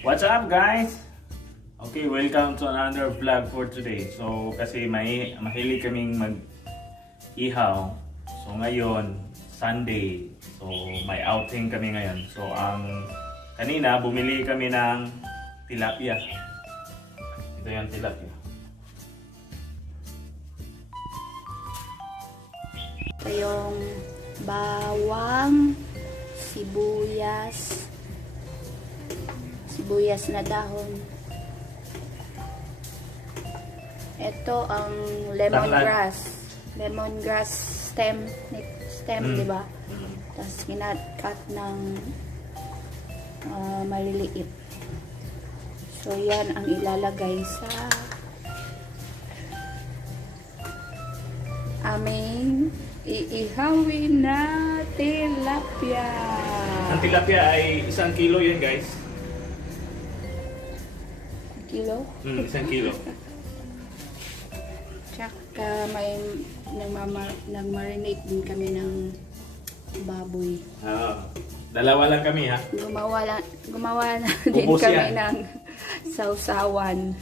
What's up guys? Okay, welcome to another vlog for today. So kasi mahilig kaming mag-ihaw. So ngayon, Sunday. So may outing kami ngayon. So kanina bumili kami ng tilapia. Ito yung tilapia. Ito yung bawang, sibuyas na dahon. Ito ang lemongrass stem, di ba? Tapos kinakat ng maliliit. So yan ang ilalagay sa aming iihawin na tilapia. Ang tilapia ay 1 kilo yan guys. Kilo? 1 kilo. Tsaka may nag-marinate din kami ng baboy. Dalawa lang kami ha. Gumawa na din kami ng sausawan.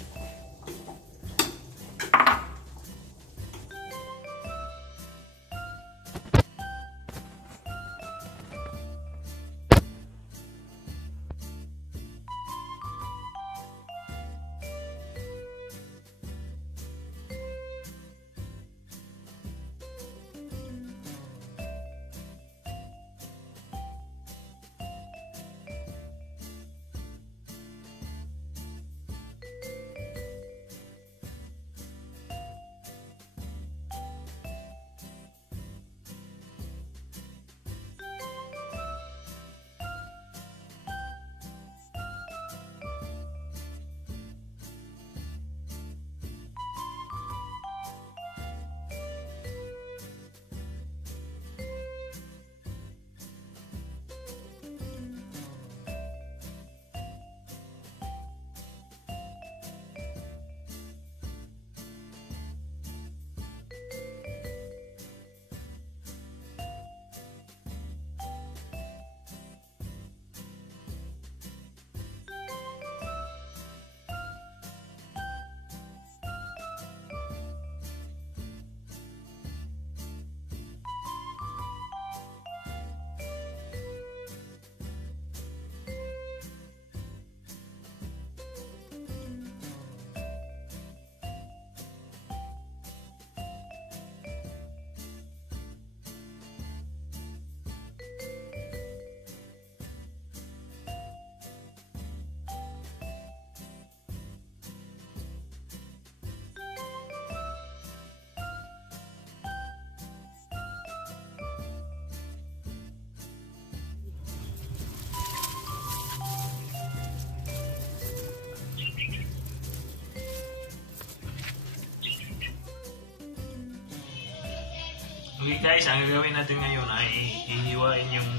Okay guys, ang gagawin natin ngayon ay hihiwain yung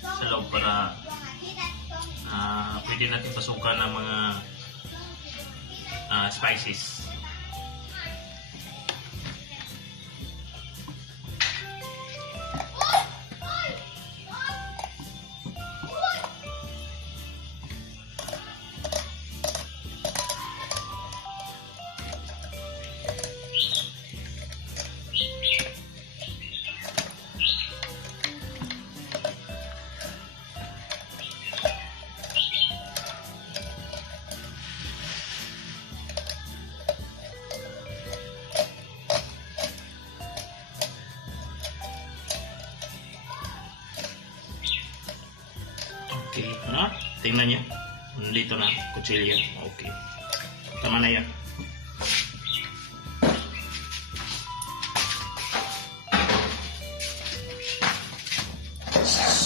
sa loob para pwede natin pasukan ng mga spices. Okay, tingnan niyo. Dito na, kutsilyo. Okay. Tama na yan.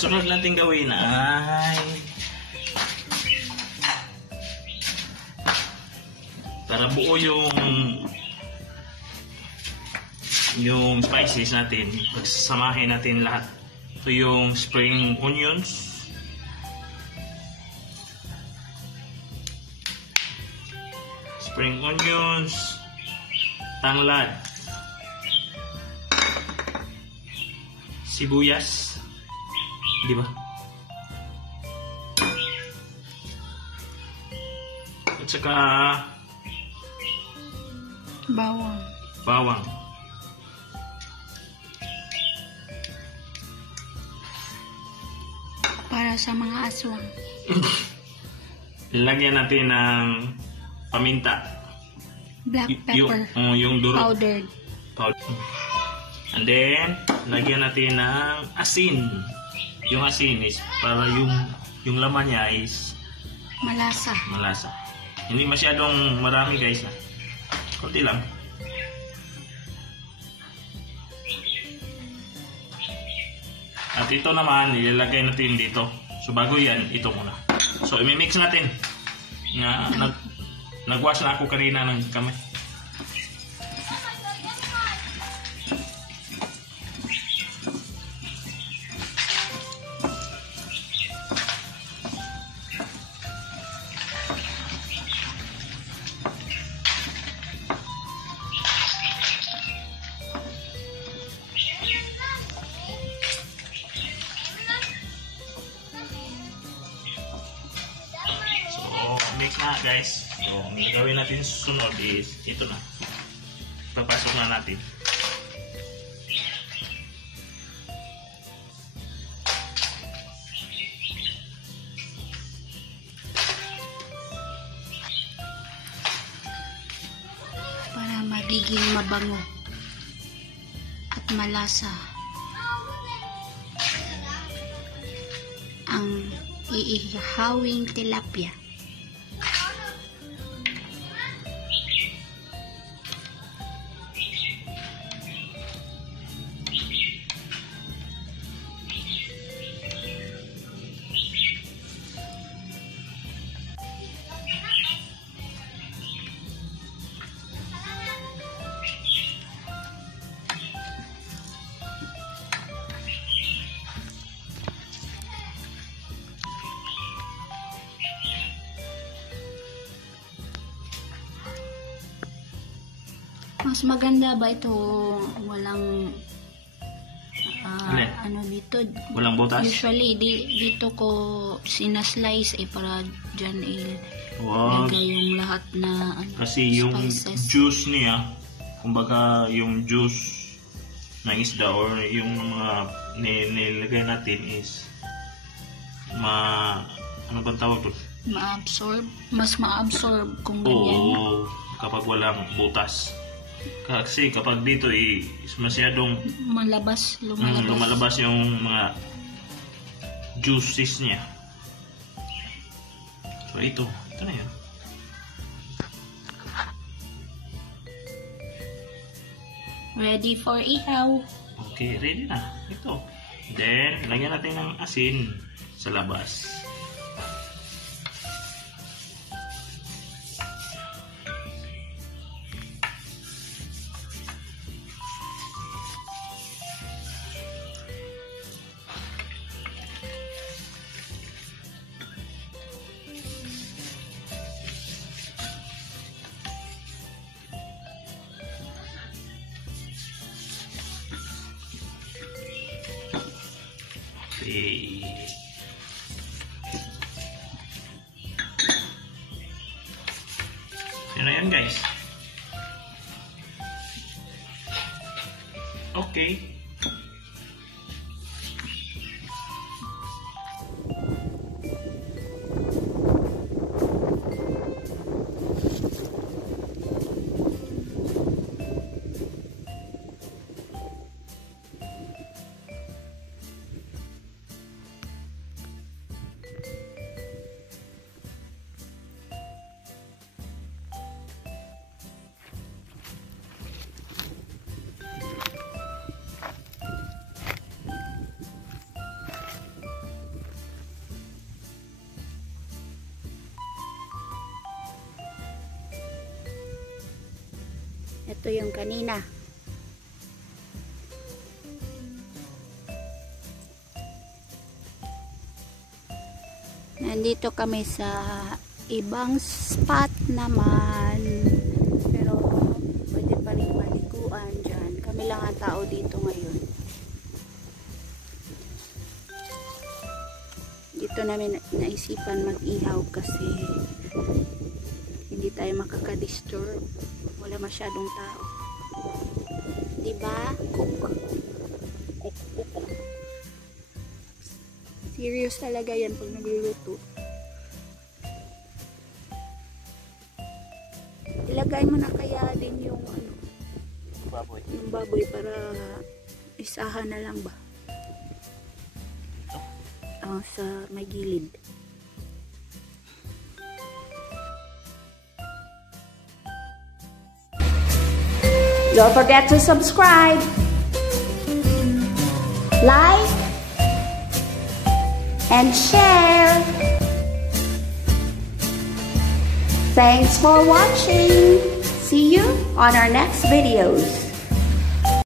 Sunod natin gawin ay para buo yung spices natin, pagsasamahin natin lahat. Ito yung spring onions, tanglad, sibuyas, di ba? At saka Bawang. bawang. Para sa mga aswang. Lagyan natin ng paminta. Black pepper. Yung durog. Powdered. And then, lagyan natin ng asin. Yung asin is para yung laman niya is Malasa. malasa. Hindi masyadong marami guys na. Kunti lang. At ito naman, ilalagay natin dito. So bago yan, ito muna. So imimix natin. Nagwash na ako kanina ng kamay. Mix na guys. So, ang gagawin natin susunod is ito na. Papasok na natin. Para magiging mabango at malasa ang iihawing tilapia. Mas maganda ba ito walang ano dito? Walang butas? Usually dito ko sinaslice para dyan Wow. ilagay yung lahat na Kasi yung spices. juice niya, kumbaga yung juice ng isda or yung mga nilagay natin is ano bang tawag to? Mas ma-absorb kung ganyan. Oo, kapag walang butas. Kasi kapag dito is masyadong lumalabas yung mga juices niya. So ito na yun. Ready for ihaw. Okay, ready na. Ito. Then, lagyan natin ng asin sa labas. Okay. Yun na yan guys. Okay. Ito yung kanina. Nandito kami sa ibang spot naman. Pero pwede pa rin maliguan dyan. Kami lang ang tao dito ngayon. Dito namin naisipan mag-ihaw kasi hindi tayo makaka-disturb. Wala masyadong tao. Diba? Cook. Serious talaga yan pag nagluluto. Ilagay mo na kaya din yung ano, Baboy. yung baboy para isahan na lang ba? Sa may gilid. Don't forget to subscribe, like, and share. Thanks for watching. See you on our next videos.